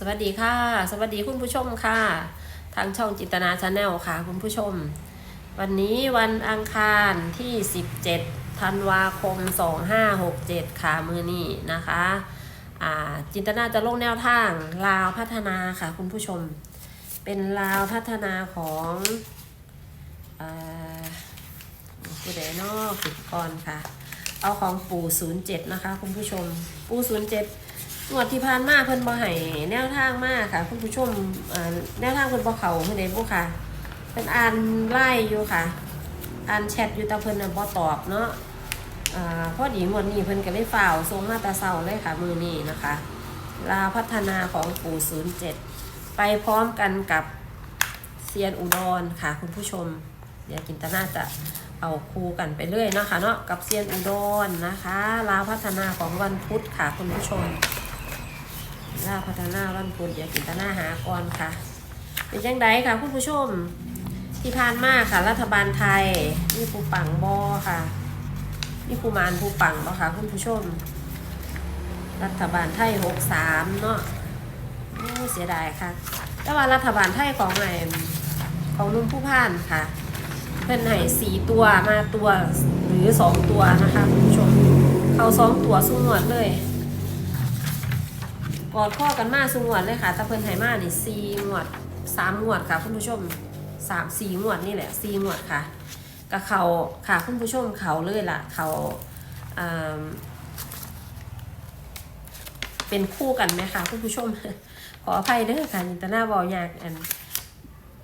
สวัสดีค่ะ สวัสดีคุณผู้ชมค่ะ ทางช่องจินตนาชาแนลค่ะ คุณผู้ชม วันนี้วันอังคารที่ 17ธันวาคม 2567 ค่ะมือนี้นะคะจินตนาจะลงแนวทางลาวพัฒนาค่ะ คุณผู้ชม เป็นลาวพัฒนาของอผู้ใดนอกฝึกก่อนค่ะ เอาของปู่07นะคะ คุณผู้ชม ปู่07 งวดที่ผ่านมาเพิ่นบ่ให้แนวทางมากค่ะคุณผู้ชมแนวทางเพิ่นบ่เขาเพิ่นได้บ่ค่ะเพิ่นอ่านไล่อยู่ค่ะ อ่านแชทอยู่แต่เพิ่นน่ะบ่ตอบเนาะอ่าพอดีงวดนี้เพิ่นก็เลยฝ่าวส่งมาแต่เช้าเลยค่ะมื้อนี้นะคะ ลาพัฒนาของปู่07 ไปพร้อมกันกับเซียนอุดรค่ะ คุณผู้ชม เดี๋ยวกินตนาจะเอาคู่กันไปเรื่อยเนาะคะเนาะกับเซียนอุดรนะคะลาพัฒนาของวันพุธค่ะคุณผู้ชม ลาพัฒนาวันพุธอย่ากินตนาหาก่อนค่ะ เป็นยังไงค่ะคุณผู้ชม ที่ผ่านมาค่ะ รัฐบาลไทยนี่ผู้ปังบอค่ะนี่ผู้มานผู้ปังบอค่ะคุณผู้ชม รัฐบาลไทยหกสามเนาะโอ้เสียดายค่ะ แต่ว่ารัฐบาลไทยของไหนของลุงผู้พ่านค่ะ เพิ่นให้สี่ตัวมาตัวหรือสองตัวนะคะคุณผู้ชมเขาสองตัวสู้หวดเลย กอดข้อกันมาสุงวดเลยค่ะตะเพิ่นไหมานี่สี่งวดสามงวดค่ะคุณผู้ชมสามสี่งวดนี่แหละสี่งวดค่ะกับเขาค่ะคุณผู้ชมเขาเลยล่ะเขาอ่าเป็นคู่กันไหมคะคุณผู้ชม ขออภัยเด้อค่ะยินตนาบอยากอัน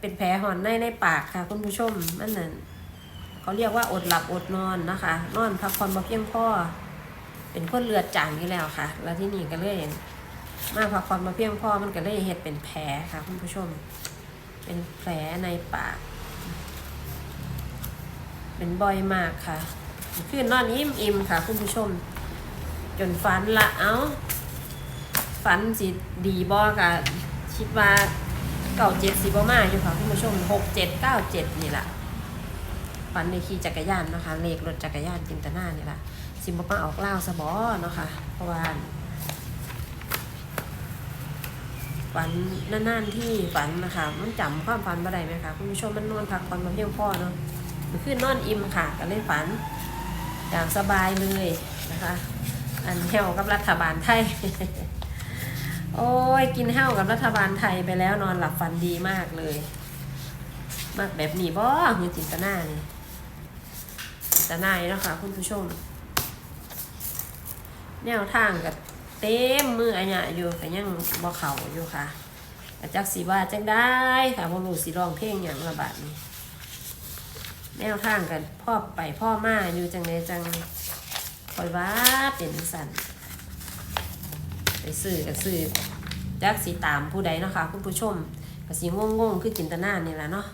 เป็นแผลหอนในในปากค่ะคุณผู้ชมนั่นน่ะเขาเรียกว่าอดหลับอดนอนนะคะ นอนพักผ่อนบ่เพียงพอเป็นคนเลือดจางอยู่แล้วค่ะ แล้วที่นี่ก็เลย มาพักผ่อนมาเพียงพอมันก็เลยเห็ดเป็นแผลค่ะคุณผู้ชม เป็นแผลในปาก เป็นบ่อยมากค่ะคือนอนอิ่มอิ่มค่ะ คุณผู้ชม จนฝันละเอ้าฝันสิดีบอกะคิดว่าเก่าเจ็ดสิบมาอยู่ค่ะคุณผู้ชมหกเจ็ดเก้าเจ็ดนี่แหละฝันในขี่จักรยานนะคะเลขรถจักรยานจินตนานี่แหละสิบมาออกเล่าสบอเนาะค่ะเพราะว่า ฝันนั่นๆที่ฝันนะคะมันจำความฝันบ่ได้ไหมคะคุณผู้ชมมันนอนพักผ่อนมาเพียงพอเนาะมันคือนอนอิ่มค่ะก็เลยฝันอย่างสบายเลยนะคะ อันแห้วกับรัฐบาลไทย โอ้ยกินแห้วกับรัฐบาลไทยไปแล้วนอนหลับฝันดีมากเลย มากแบบนี้บ่คือจินตนานี่จินตนาเนาะค่ะคุณผู้ชม แนวทางกับ เต็มมืออันเนี้ยอยู่ก็ยังบ่เข่าอยู่ค่ะอาจักสีว่าจังได้ค่ะบ่รู้สิร้องเพลงอย่างระบาดนี้แนวทางกันพ่อไปพ่อมาอยู่จังเลยจังคอยว่าเป็นสันไปซื้อกับซื้อจักสีตามผู้ใดเนาะค่ะคุณผู้ชมก็สีง่งๆคือจินตนานี่แหละเนาะ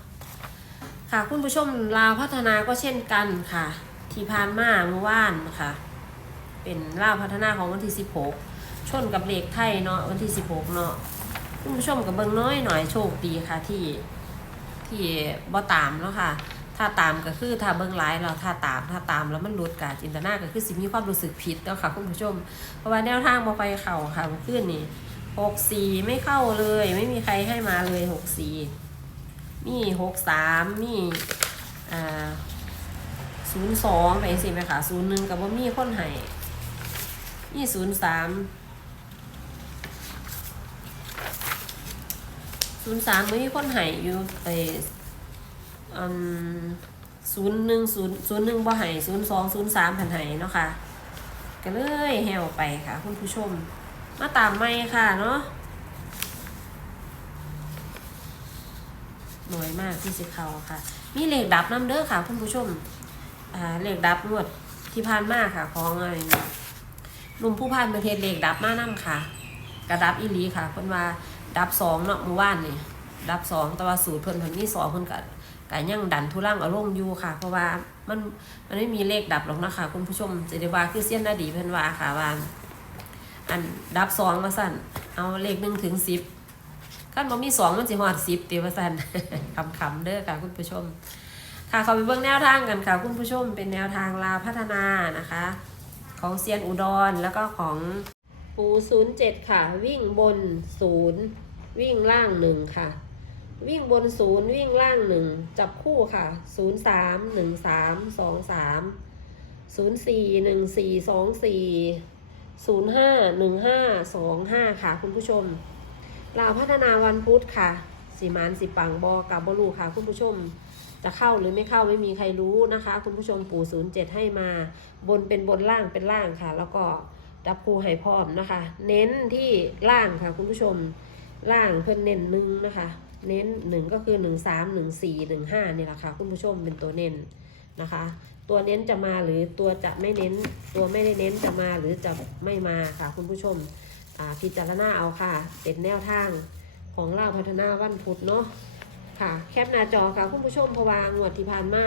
ค่ะคุณผู้ชมลาวพัฒนาก็เช่นกันค่ะ ที่ผ่านมาเมื่อวานค่ะ เป็นลาวพัฒนาของวันที่16 ชนกับเลขไทยเนาะวันที่ 16 เนาะคุณผู้ชมกับเบิ่งน้อยหน่อยโชคดีค่ะที่ที่บ่ตามเนาะค่ะ ถ้าตามก็คือถ้าเบิ่งหลายเราถ้าตามถ้าตามแล้วมันหลุดกาจินตนาก็คือสิมีความรู้สึกผิดแล้วค่ะคุณผู้ชม เพราะว่าแนวทางบ่ไปเข้าค่ะเมื่อคืนนี่64ไม่เข้าเลย ไม่มีใครให้มาเลย64มี63มีอ่าศูนย์สองไปสิไหมคะศูนย์หนึ่งกับว่ามีคนให้มีศูนย์สาม ศูนย์สามมีคนให้อยู่ไออืมศูนย์หนึ่งศูนย์ศูนย์หนึ่งบ่ให้ศูนย์สองศูนย์สามผ่นให้เนาะค่ะก็เลยแหวไปค่ะ คุณผู้ชม มาตามไม่ค่ะเนาะหน่อยมากที่สิเขาค่ะ มีเหลขดับน้ำเด้อค่ะ คุณผู้ชม อ่าเลขดับงวดที่ผ่านมากค่ะของอะไอ้ลุมผู้พันประเทศเหลขดับมานํค่ะ กระดับอีหลีค่ะเพิ่นว่า ดับสองเนาะเมื่อวานนี่ดับสองแต่ว่าสูตรเพิ่นเพิ่นมีสองเพิ่นก็ก็ยังดันทุลังเอาลงอยู่ค่ะ เพราะว่ามันมันไม่มีเลขดับหรอกนะคะคุณผู้ชมจะได้ว่าคือเสี้ยนนาดีเพิ่นว่าค่ะว่าอันดับสองมาสั่นเอาเลขหนึ่งถึงสิบขั้นบ่มีสองมันสิฮอดสิบตีว่าสั่นคำๆเด้อค่ะคุณผู้ชม ค่ะเขาไปเบิ่งแนวทางกันค่ะ คุณผู้ชมเป็นแนวทางลาพัฒนานะคะ ของเซียนอุดรแล้วก็ของ ปูศูนย์เจ็ดค่ะ วิ่งบนศูนย์วิ่งล่างหนึ่งค่ะ วิ่งบนศูนย์วิ่งล่างหนึ่งจับคู่ค่ะศูนย์สามหนึ่งสามสองสามศูนย์สี่หนึ่งสี่สองสี่ศูนย์ห้าหนึ่งห้าสองห้าค่ะ คุณผู้ชมลาวพัฒนาวันพุธค่ะสีมานสีปังบอกับบลูค่ะ คุณผู้ชม จะเข้าหรือไม่เข้าไม่มีใครรู้นะคะ คุณผู้ชมปู่ศูนย์เจ็ดให้มา บนเป็นบนล่างเป็นล่างค่ะ แล้วก็ ดับครูให้พร้อมนะคะ เน้นที่ล่างค่ะคุณผู้ชมล่างเพิ่นเน้นหนึ่งนะคะ เน้นหนึ่งก็คือหนึ่งสามหนึ่งสี่หนึ่งห้านี่แหละค่ะคุณผู้ชมเป็นตัวเน้นนะคะ ตัวเน้นจะมาหรือตัวจะไม่เน้น ตัวไม่ได้เน้นจะมาหรือจะไม่มาค่ะ คุณผู้ชมอ่าพิจารณาเอาค่ะ เป็นแนวทางของล่าพัฒนาวันพุธเนาะค่ะ แคปหน้าจอค่ะคุณผู้ชมพราะวางวดที่ผ่านมา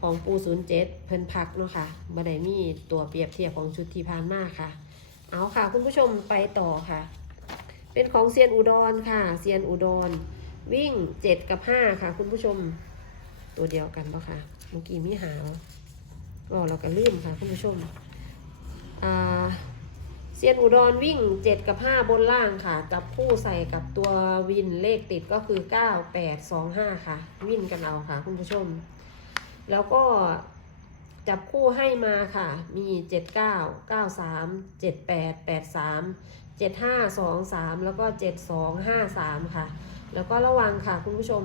ของปูศูนย์เจ็ดเพิ่นพักเนาะค่ะบัไดมีตัวเปรียบเทียบของชุดที่ผ่านมาค่ะ เอาค่ะ คุณผู้ชมไปต่อค่ะ เป็นของเซียนอุดรค่ะเซียนอุดร วิ่งเจ็ดกับห้าค่ะ คุณผู้ชมตัวเดียวกันปะค่ะเมื่อกี้มีหาวก็เราก็ลืมค่ะ คุณผู้ชมอ่าเซียนอุดรวิ่ง 7 กับ 5 บนล่างค่ะ จับคู่ใส่กับตัววินเลขติดก็คือ 9 8 2 5 ค่ะ วินกันเอาค่ะ คุณผู้ชม แล้วก็จับคู่ให้มาค่ะ มี 7 9 9 3 7 8 8 3 7 5 2 3 แล้วก็ 7 2 5 3 ค่ะ แล้วก็ระวังค่ะคุณผู้ชม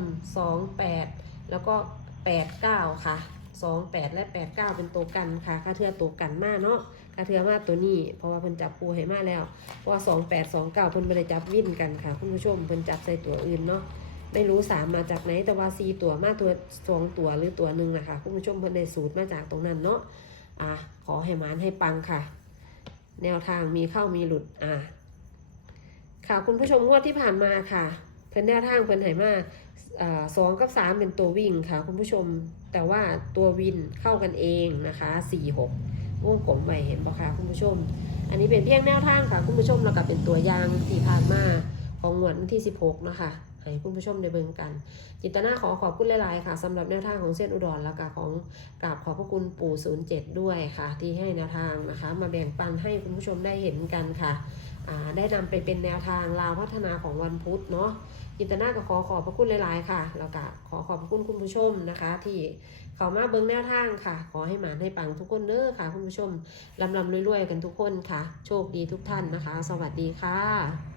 2 8 แล้วก็ 8 9 ค่ะ 2 8 และ 8 9 เป็นตัวกันค่ะค่าเทือตัวกันมากเนาะกระเทือมากตัวนี้ เพราะว่าเพิ่นจับปูให้มาแล้ว เพราะว่าสองแปดสองเก้าเพิ่นไม่ได้จับวิ่นกันค่ะ คุณผู้ชมเพิ่นจับใส่ตัวอื่นเนาะ ไม่รู้สามมาจากไหนแต่ว่าสี่ตัวมาตัวสองตัวหรือตัวหนึ่งนะคะคุณผู้ชมเพิ่นได้สูตรมาจากตรงนั้นเนาะอะขอให้มานให้ปังค่ะ แนวทางมีเข้ามีหลุดอะค่ะคุณผู้ชมงวดที่ผ่านมาค่ะ เพิ่นแนวทางเพิ่นให้มาอ่าสองกับสามเป็นตัววิ่งค่ะ คุณผู้ชมแต่ว่าตัววินเข้ากันเองนะคะสี่หกวงกลมไว้เห็นบ่คะคุณผู้ชม อันนี้เป็นเพียงแนวทางค่ะ คุณผู้ชมแล้วก็เป็นตัวอย่างที่ผ่านมาของงวดวันที่ 16 นะคะ ให้คุณผู้ชมได้เบิ่งกัน จิตนาขอขอบคุณหลายๆค่ะสำหรับแนวทางของเส้นอุดรแล้วก็ของกราบขอบพระคุณปู่07ด้วยค่ะ ที่ให้แนวทางนะคะ มาแบ่งปันให้คุณผู้ชมได้เห็นกันค่ะได้นำไปเป็นแนวทางลาวพัฒนาของวันพุธเนาะจิตนาก็ขอขอบพระคุณหลายๆค่ะ แล้วก็ขอขอบพระคุณคุณผู้ชมนะคะ ที่เขามาเบิ่งแนวทางค่ะ ขอให้หมานให้ปังทุกคนเด้อค่ะ คุณผู้ชมลำลำรวยๆกันทุกคนค่ะ โชคดีทุกท่านนะคะ สวัสดีค่ะ